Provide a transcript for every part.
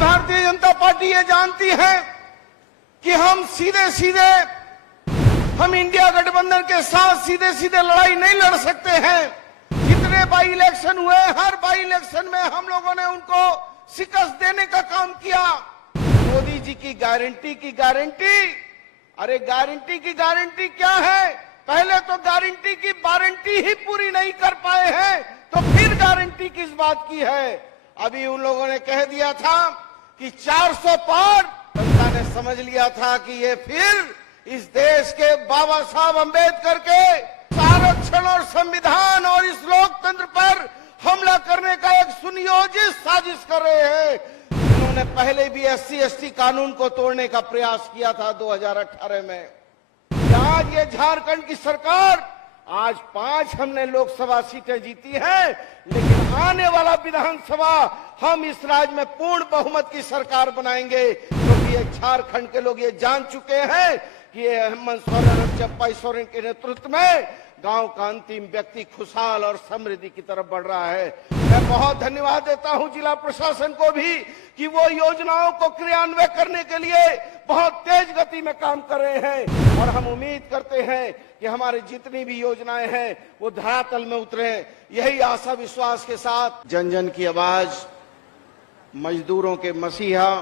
Bharatiya Janata party ये जानती है कि हम सीधे सीधे हम इंडिया गठबंधन के साथ सीधे सीधे लड़ाई नहीं लड़ सकते हैं। जितने बाई इलेक्शन हुए, हर बाई इलेक्शन में हम लोगों ने उनको शिकस्त देने का काम किया। मोदी जी की गारंटी, अरे गारंटी की गारंटी क्या है? पहले तो गारंटी की वारंटी ही पूरी नहीं कर पाए हैं, तो फिर गारंटी किस बात की है? अभी उन लोगों ने कह दिया था कि 400 पार, जनता ने समझ लिया था कि ये फिर इस देश के बाबा साहब अंबेडकर के आरक्षण और संविधान और इस लोकतंत्र पर हमला करने का एक सुनियोजित साजिश कर रहे हैं। इन्होंने पहले भी SC/ST कानून को तोड़ने का प्रयास किया था 2018 में। आज ये झारखंड की सरकार, आज 5 हमने लोकसभा सीटें जीती हैं, लेकिन आने वाला विधानसभा हम इस राज्य में पूर्ण बहुमत की सरकार बनाएंगे, क्योंकि ये झारखंड के लोग ये जान चुके हैं कि ये हेमंत सोरेन और चंपाई सोरेन के नेतृत्व में गांव का अंतिम व्यक्ति खुशहाल और समृद्धि की तरफ बढ़ रहा है। मैं बहुत धन्यवाद देता हूं जिला प्रशासन को भी कि वो योजनाओं को क्रियान्वयन करने के लिए बहुत तेज गति में काम कर रहे हैं, और हम उम्मीद करते हैं कि हमारी जितनी भी योजनाएं हैं वो धरातल में उतरे। यही आशा विश्वास के साथ जन जन की आवाज, मजदूरों के मसीहा,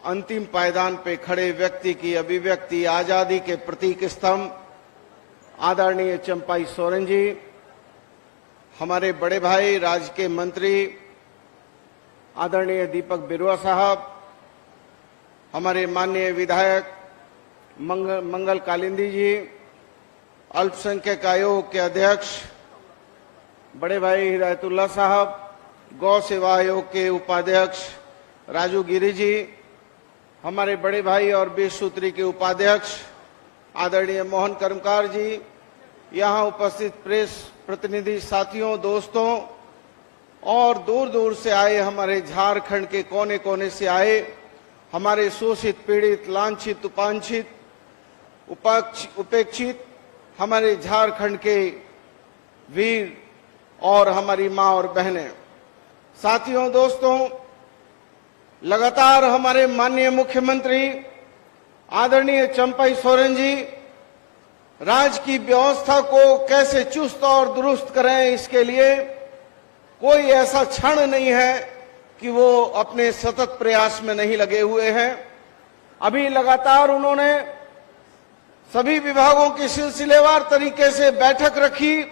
अंतिम पायदान पे खड़े व्यक्ति की अभिव्यक्ति, आजादी के प्रतीक स्तंभ आदरणीय चंपाई सोरेन जी, हमारे बड़े भाई राज्य के मंत्री आदरणीय दीपक बिरुआ साहब, हमारे माननीय विधायक मंगल कालिंदी जी, अल्पसंख्यक आयोग के अध्यक्ष बड़े भाई हिदायतुल्लाह साहब, गौ सेवा आयोग के उपाध्यक्ष राजू गिरी जी, हमारे बड़े भाई और 20 सूत्री के उपाध्यक्ष आदरणीय मोहन कर्मकार जी, यहाँ उपस्थित प्रेस प्रतिनिधि साथियों, दोस्तों और दूर दूर से आए, हमारे झारखंड के कोने कोने से आए, हमारे शोषित, पीड़ित, लांछित, उपांछित, उपेक्षित हमारे झारखंड के वीर और हमारी मां और बहनें, साथियों, दोस्तों, लगातार हमारे माननीय मुख्यमंत्री आदरणीय चंपाई सोरेन जी राज्य की व्यवस्था को कैसे चुस्त और दुरुस्त करें, इसके लिए कोई ऐसा क्षण नहीं है कि वो अपने सतत प्रयास में नहीं लगे हुए हैं। अभी लगातार उन्होंने सभी विभागों की सिलसिलेवार तरीके से बैठक रखी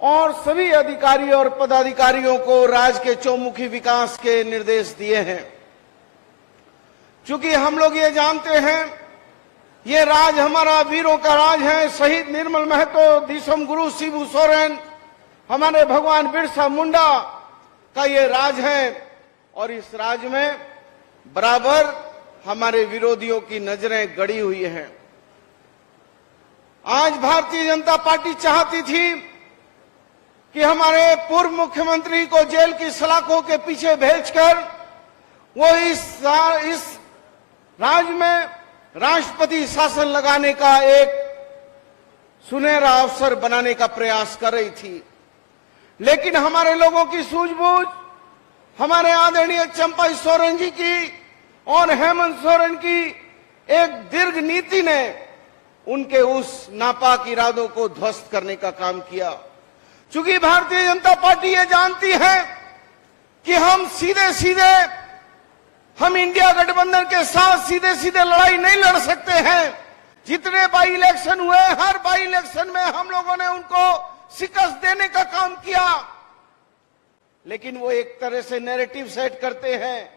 और सभी अधिकारी और पदाधिकारियों को राज्य के चौमुखी विकास के निर्देश दिए हैं। चूंकि हम लोग ये जानते हैं ये राज हमारा वीरों का राज है। शहीद निर्मल महतो, दिसम गुरु शिबू सोरेन, हमारे भगवान बिरसा मुंडा का ये राज है, और इस राज में बराबर हमारे विरोधियों की नजरें गड़ी हुई हैं। आज भारतीय जनता पार्टी चाहती थी कि हमारे पूर्व मुख्यमंत्री को जेल की सलाखों के पीछे भेजकर वो इस राज्य में राष्ट्रपति शासन लगाने का एक सुनहरा अवसर बनाने का प्रयास कर रही थी, लेकिन हमारे लोगों की सूझबूझ, हमारे आदरणीय चंपाई सोरेन जी की और हेमंत सोरेन की एक दीर्घ नीति ने उनके उस नापाक इरादों को ध्वस्त करने का काम किया। चूंकि भारतीय जनता पार्टी ये जानती है कि हम सीधे सीधे हम इंडिया गठबंधन के साथ सीधे सीधे लड़ाई नहीं लड़ सकते हैं। जितने बाई इलेक्शन हुए, हर बाई इलेक्शन में हम लोगों ने उनको शिकस्त देने का काम किया, लेकिन वो एक तरह से नैरेटिव सेट करते हैं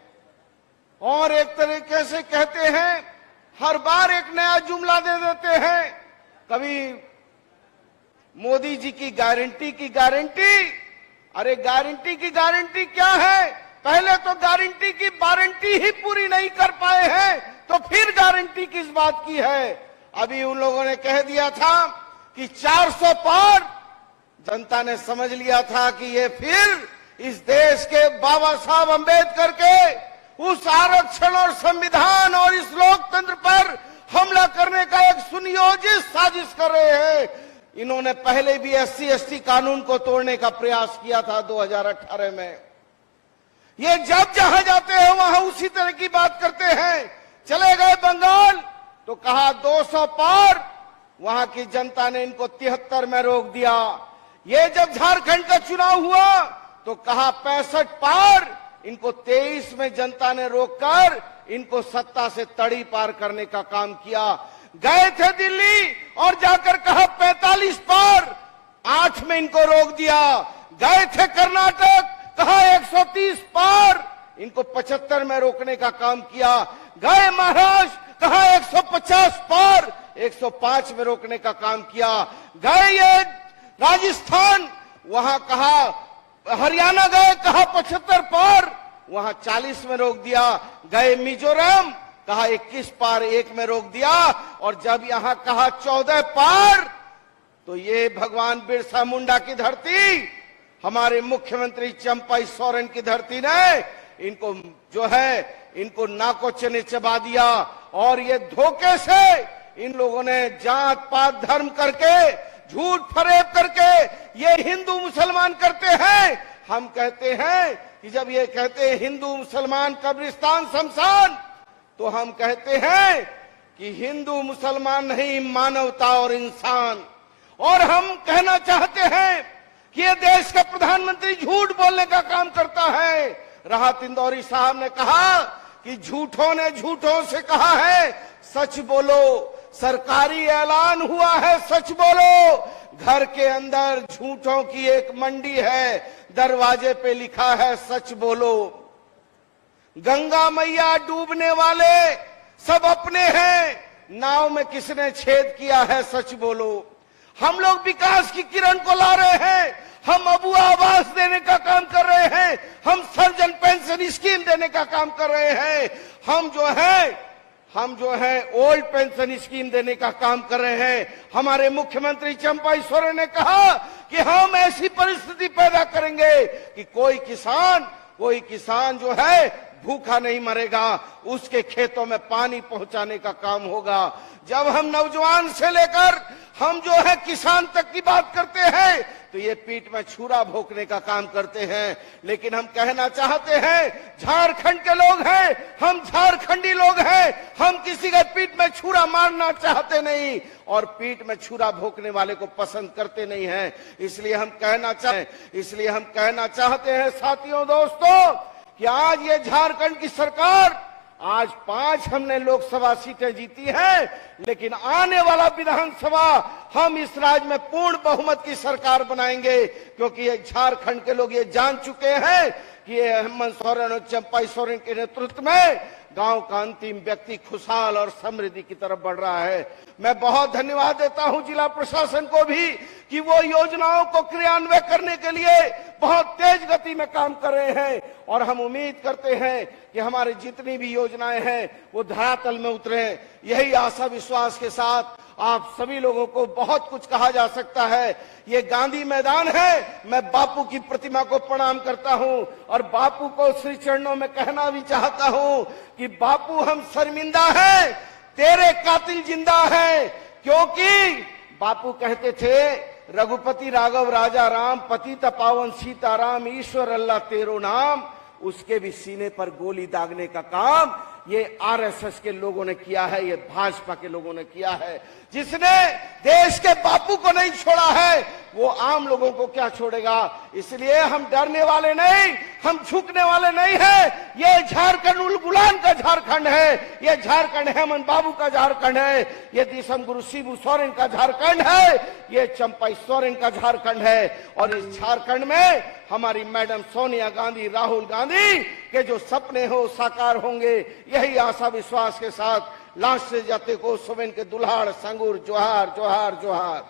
और एक तरीके से कहते हैं, हर बार एक नया जुमला दे देते हैं। कभी मोदी जी की गारंटी, अरे गारंटी की गारंटी क्या है? पहले तो गारंटी की वारंटी ही पूरी नहीं कर पाए हैं, तो फिर गारंटी किस बात की है? अभी उन लोगों ने कह दिया था कि 400 पार, जनता ने समझ लिया था कि ये फिर इस देश के बाबा साहब अंबेडकर के उस आरक्षण और संविधान और इस लोकतंत्र पर हमला करने का एक सुनियोजित साजिश कर रहे हैं। इन्होंने पहले भी SC/ST कानून को तोड़ने का प्रयास किया था 2018 में। ये जब जहां जाते हैं वहां उसी तरह की बात करते हैं। चले गए बंगाल तो कहा 200 पार, वहां की जनता ने इनको 73 में रोक दिया। ये जब झारखंड का चुनाव हुआ तो कहा 65 पार, इनको 23 में जनता ने रोककर इनको सत्ता से तड़ी पार करने का काम किया। गए थे दिल्ली और जाकर कहा 45 पार, 8 में इनको रोक दिया। गए थे कर्नाटक, कहा 130 पार, इनको 75 में रोकने का काम किया। गए महाराष्ट्र, कहा 150 पार, 105 में रोकने का काम किया। गए ये राजस्थान, वहां कहा हरियाणा गए, कहा 75 पार, वहां 40 में रोक दिया। गए मिजोरम, कहा 21 पार, 1 में रोक दिया। और जब यहां कहा 14 पार, तो ये भगवान बिरसा मुंडा की धरती, हमारे मुख्यमंत्री चंपाई सोरेन की धरती ने इनको जो है इनको नाको चने चबा दिया। और ये धोखे से इन लोगों ने जात पात धर्म करके, झूठ फरेब करके ये हिंदू मुसलमान करते हैं। हम कहते हैं कि जब ये कहते हैं हिंदू मुसलमान कब्रिस्तान शमशान, तो हम कहते हैं कि हिंदू मुसलमान नहीं, मानवता और इंसान। और हम कहना चाहते हैं कि ये देश का प्रधानमंत्री झूठ बोलने का काम करता है। राहत इंदौरी साहब ने कहा कि झूठों ने झूठों से कहा है सच बोलो, सरकारी ऐलान हुआ है सच बोलो। घर के अंदर झूठों की एक मंडी है, दरवाजे पे लिखा है सच बोलो। गंगा मैया डूबने वाले सब अपने हैं, नाव में किसने छेद किया है सच बोलो। हम लोग विकास की किरण को ला रहे हैं, हम अबू आवास देने का काम कर रहे हैं, हम सर्जन पेंशन स्कीम देने का काम कर रहे हैं, हम जो है ओल्ड पेंशन स्कीम देने का काम कर रहे हैं। हमारे मुख्यमंत्री चंपाई सोरेन ने कहा कि हम ऐसी परिस्थिति पैदा करेंगे कि कोई किसान जो है भूखा नहीं मरेगा, उसके खेतों में पानी पहुंचाने का काम होगा। जब हम नौजवान से लेकर हम जो है किसान तक की बात करते हैं तो ये पीठ में छुरा भोंकने का काम करते हैं। लेकिन हम कहना चाहते हैं झारखंड के लोग हैं, हम झारखंडी लोग हैं, हम किसी के पीठ में छुरा मारना चाहते नहीं और पीठ में छुरा भोंकने वाले को पसंद करते नहीं हैं। इसलिए हम कहना चाहते हैं साथियों, दोस्तों, कि आज ये झारखंड की सरकार, आज 5 हमने लोकसभा सीटें जीती हैं, लेकिन आने वाला विधानसभा हम इस राज्य में पूर्ण बहुमत की सरकार बनाएंगे। क्योंकि ये झारखंड के लोग ये जान चुके हैं कि ये हेमंत सोरेन और चंपाई सोरेन के नेतृत्व में गांव का अंतिम व्यक्ति खुशहाल और समृद्धि की तरफ बढ़ रहा है। मैं बहुत धन्यवाद देता हूं जिला प्रशासन को भी कि वो योजनाओं को क्रियान्वयन करने के लिए बहुत तेज गति में काम कर रहे हैं। और हम उम्मीद करते हैं कि हमारी जितनी भी योजनाएं हैं वो धरातल में उतरे। यही आशा विश्वास के साथ आप सभी लोगों को बहुत कुछ कहा जा सकता है। ये गांधी मैदान है, मैं बापू की प्रतिमा को प्रणाम करता हूं और बापू को श्री चरणों में कहना भी चाहता हूं कि बापू हम शर्मिंदा हैं, तेरे कातिल जिंदा है। क्योंकि बापू कहते थे रघुपति राघव राजा राम, पतित पावन सीताराम, ईश्वर अल्लाह तेरो नाम। उसके भी सीने पर गोली दागने का काम ये आरएसएस के लोगों ने किया है, ये भाजपा के लोगों ने किया है। जिसने देश के बापू को नहीं छोड़ा है वो आम लोगों को क्या छोड़ेगा। इसलिए हम डरने वाले नहीं, हम झुकने वाले नहीं है। ये झारखंड उल गुलाम का झारखंड है, ये झारखंड हेमंत बाबू का झारखंड है, ये दिसम गुरु शिबू सोरेन का झारखंड है, ये चंपाई सोरेन का झारखंड है। और इस झारखंड में हमारी मैडम सोनिया गांधी, राहुल गांधी के जो सपने हो साकार होंगे। यही आशा विश्वास के साथ लास्ट से जाते को सोवेन के दुल्हाड़ संगूर जोहार जोहार जोहार।